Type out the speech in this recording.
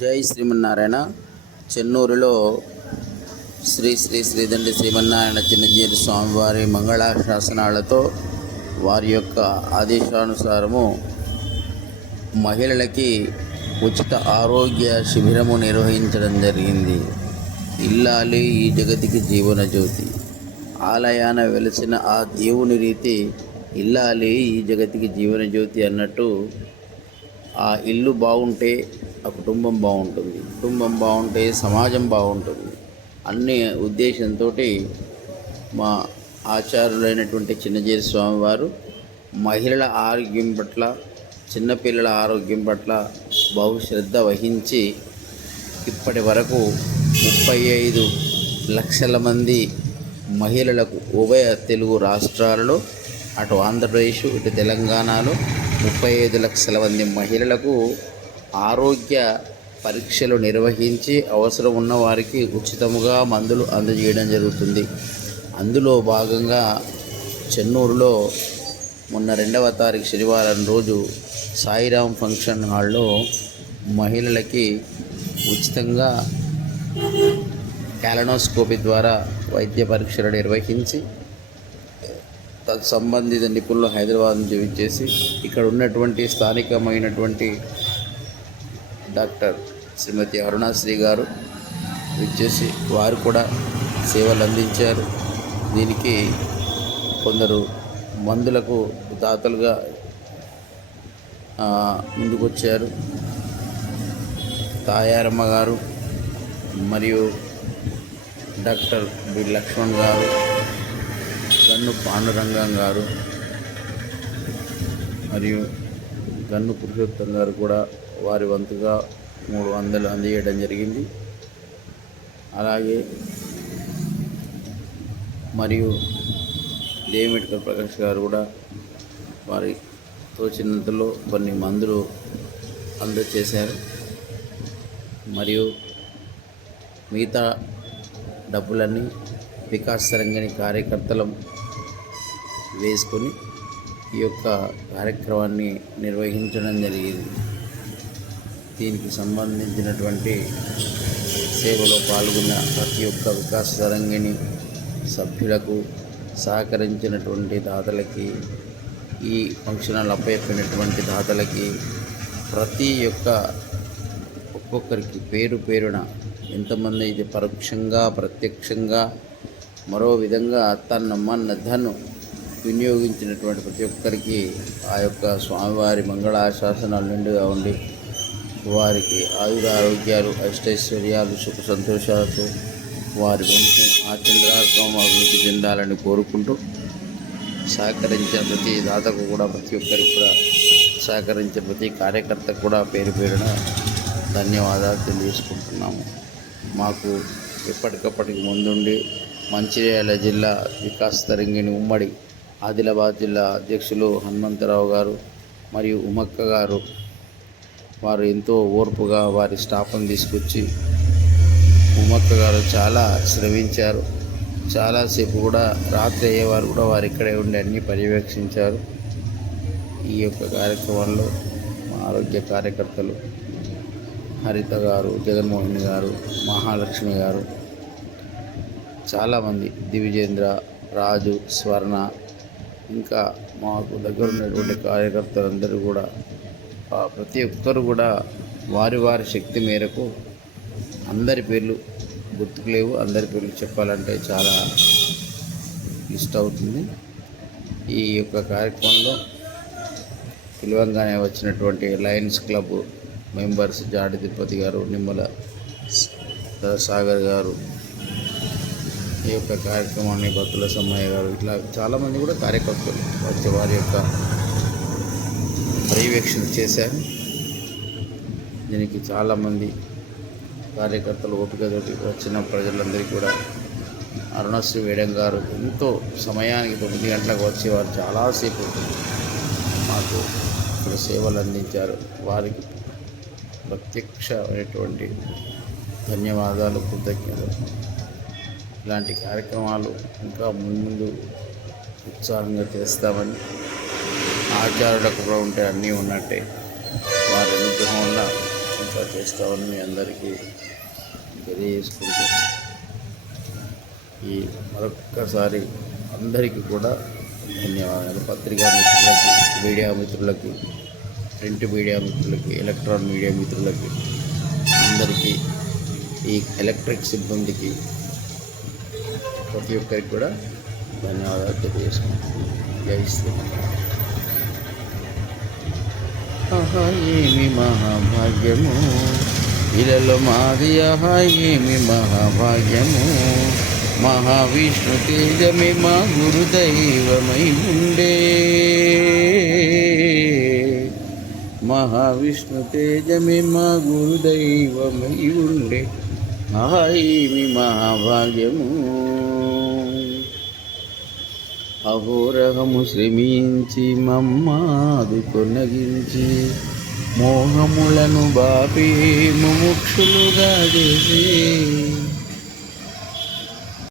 జై శ్రీమన్నారాయణ. చెన్నూరులో శ్రీ శ్రీ శ్రీదండి శ్రీమన్నారాయణ చిన్నజీరి స్వామివారి మంగళాశాసనాలతో వారి యొక్క ఆదేశానుసారము మహిళలకి ఉచిత ఆరోగ్య శిబిరము నిర్వహించడం జరిగింది. ఇల్లాలి ఈ జగతికి జీవన జ్యోతి. ఆలయాన వెలిసిన ఆ దేవుని రీతి ఇల్లాలి ఈ జగతికి జీవన జ్యోతి అన్నట్టు ఆ ఇల్లు బాగుంటే ఆ కుటుంబం బాగుంటుంది, కుటుంబం బాగుంటే సమాజం బాగుంటుంది అనే ఉద్దేశంతో మా ఆచార్యులైనటువంటి చిన్నజీరి స్వామివారు మహిళల ఆరోగ్యం పట్ల, చిన్నపిల్లల ఆరోగ్యం పట్ల బహుశ్రద్ధ వహించి ఇప్పటి వరకు 35 లక్షల మంది మహిళలకు ఉభయ తెలుగు రాష్ట్రాలలో, అటు ఆంధ్రప్రదేశ్ ఇటు తెలంగాణలో 35 లక్షల మంది మహిళలకు ఆరోగ్య పరీక్షలు నిర్వహించి అవసరం ఉన్న వారికి ఉచితముగా మందులు అందజేయడం జరుగుతుంది. అందులో భాగంగా చెన్నూరులో మొన్న 2వ తారీఖు శనివారం రోజు సాయిరామ్ ఫంక్షన్ హాల్లో మహిళలకి ఉచితంగా కాలనోస్కోపీ ద్వారా వైద్య పరీక్షలు నిర్వహించి సంబంధిత నిపుణులు హైదరాబాద్ నుంచి విచ్చేసి ఇక్కడ ఉన్నటువంటి స్థానికమైనటువంటి డాక్టర్ శ్రీమతి అరుణాశ్రీ గారు విచ్చేసి వారు కూడా సేవలు అందించారు. దీనికి కొందరు మందులకు దాతలుగా ముందుకొచ్చారు. తాయారమ్మ గారు మరియు డాక్టర్ బి లక్ష్మణ్ గారు, గన్ను పాండురంగం గారు మరియు గన్ను పురుషోత్తం గారు కూడా వారి వంతుగా 300 అందజేయడం జరిగింది. అలాగే మరియు దేవిమెడికల్ ప్రకాష్ గారు కూడా వారి తోచినంతలో కొన్ని మందులు అందజేశారు. మరియు మిగతా డబ్బులన్నీ వికాస్ తరంగిణి కార్యకర్తలం వేసుకొని ఈ యొక్క కార్యక్రమాన్ని నిర్వహించడం జరిగింది. దీనికి సంబంధించినటువంటి సేవలో పాల్గొన్న ప్రతి ఒక్క వికాస్ తరంగిణి సభ్యులకు, సహకరించినటువంటి దాతలకి, ఈ ఫంక్షన్లు అప్పచెప్పినటువంటి దాతలకి, ప్రతి ఒక్క ఒక్కొక్కరికి పేరు పేరున ఎంతమంది అయితే పరోక్షంగా ప్రత్యక్షంగా మరో విధంగా తన ధను వినియోగించినటువంటి ప్రతి ఒక్కరికి ఆ యొక్క స్వామివారి మంగళాశాసనాలు నిండుగా ఉండి వారికి ఆయుర ఆరోగ్యాలు, అష్టైశ్వర్యాలు, సుఖ సంతోషాలతో వారి వంతు ఆచంద్రార్కం అభివృద్ధి చెందాలని కోరుకుంటూ సహకరించిన ప్రతి దాతకు కూడా, ప్రతి ఒక్కరికి కూడా, సహకరించిన ప్రతి కార్యకర్తకు కూడా పేరు పేరున ధన్యవాదాలు తెలియజేసుకుంటున్నాము. మాకు ఎప్పటికప్పటికి ముందుండి మంచిర్యాల జిల్లా వికాస్ తరంగిణి ఉమ్మడి ఆదిలాబాద్ జిల్లా అధ్యక్షులు హనుమంతరావు గారు మరియు ఉమక్క గారు వారు ఎంతో ఓర్పుగా వారి స్టాఫ్ను తీసుకొచ్చి, ఉమక్క గారు చాలా శ్రమించారు. చాలాసేపు కూడా రాత్రి అయ్యేవారు కూడా వారు ఇక్కడే ఉండి అన్నీ పర్యవేక్షించారు. ఈ యొక్క కార్యక్రమంలో మా ఆరోగ్య కార్యకర్తలు హరిత గారు, జగన్మోహన్ గారు, మహాలక్ష్మి గారు, చాలామంది, దివిజేంద్ర, రాజు, స్వర్ణ, ఇంకా మాకు దగ్గర ఉన్నటువంటి కార్యకర్తలందరూ కూడా ప్రతి ఒక్కరు కూడా వారి వారి శక్తి మేరకు, అందరి పేర్లు గుర్తుకులేవు, అందరి పేర్లు చెప్పాలంటే చాలా లిస్ట్ అవుతుంది. ఈ యొక్క కార్యక్రమంలో పిలవంగానే వచ్చినటువంటి లయన్స్ క్లబ్ మెంబర్స్ జాడి తిరుపతి గారు, నిమ్మల సాగర్ గారు, ఈ యొక్క కార్యక్రమాన్ని భక్తుల సమ్మయ్య గారు, ఇట్లా చాలామంది కూడా కార్యకర్తలు వచ్చి వారి యొక్క పర్యవేక్షణ చేశారు. దీనికి చాలామంది కార్యకర్తలు ఓపికతోటి వచ్చిన ప్రజలందరికీ కూడా అరుణశ్రీ వేడం గారు ఎంతో సమయానికి 9 గంటలకు వచ్చేవారు, చాలాసేపు మాకు ఇక్కడ సేవలు అందించారు. వారికి ప్రత్యక్షమైనటువంటి ధన్యవాదాలు, కృతజ్ఞతలు. ఇలాంటి కార్యక్రమాలు ఇంకా ముందు ఉత్సాహంగా చేస్తామని, ఆచారులకు కూడా ఉంటే అన్నీ ఉన్నట్టే వారి అనుగ్రహం వల్ల చేస్తామని మీ అందరికీ తెలియజేసుకుంటూ ఈ మరొక్కసారి అందరికీ కూడా ధన్యవాదాలు. పత్రికా మిత్రులకి, మీడియా మిత్రులకి, ప్రింట్ మీడియా మిత్రులకి, ఎలక్ట్రానిక్ మీడియా మిత్రులకి అందరికీ, ఈ ఎలక్ట్రిక్ సిబ్బందికి ప్రతి ఒక్కరికి కూడా ధన్యవాదాలు తెలియజేసుకుంటున్నాను. జై శ్రీరామ్. ఆహా ఏమి మహాభాగ్యము ఇలలో మాది, ఆహా ఏమి మహాభాగ్యము, మహావిష్ణు తేజమే మా గురుదైవమై ఉండే, మహావిష్ణు తేజమే మా గురుదైవమై ఉండే, ఆహా ఏమి మహాభాగ్యము. అహోరహము శ్రమించి మమ్మాదు కొనగించి, మోహములను బాపి ముముక్షులుగా చేసి,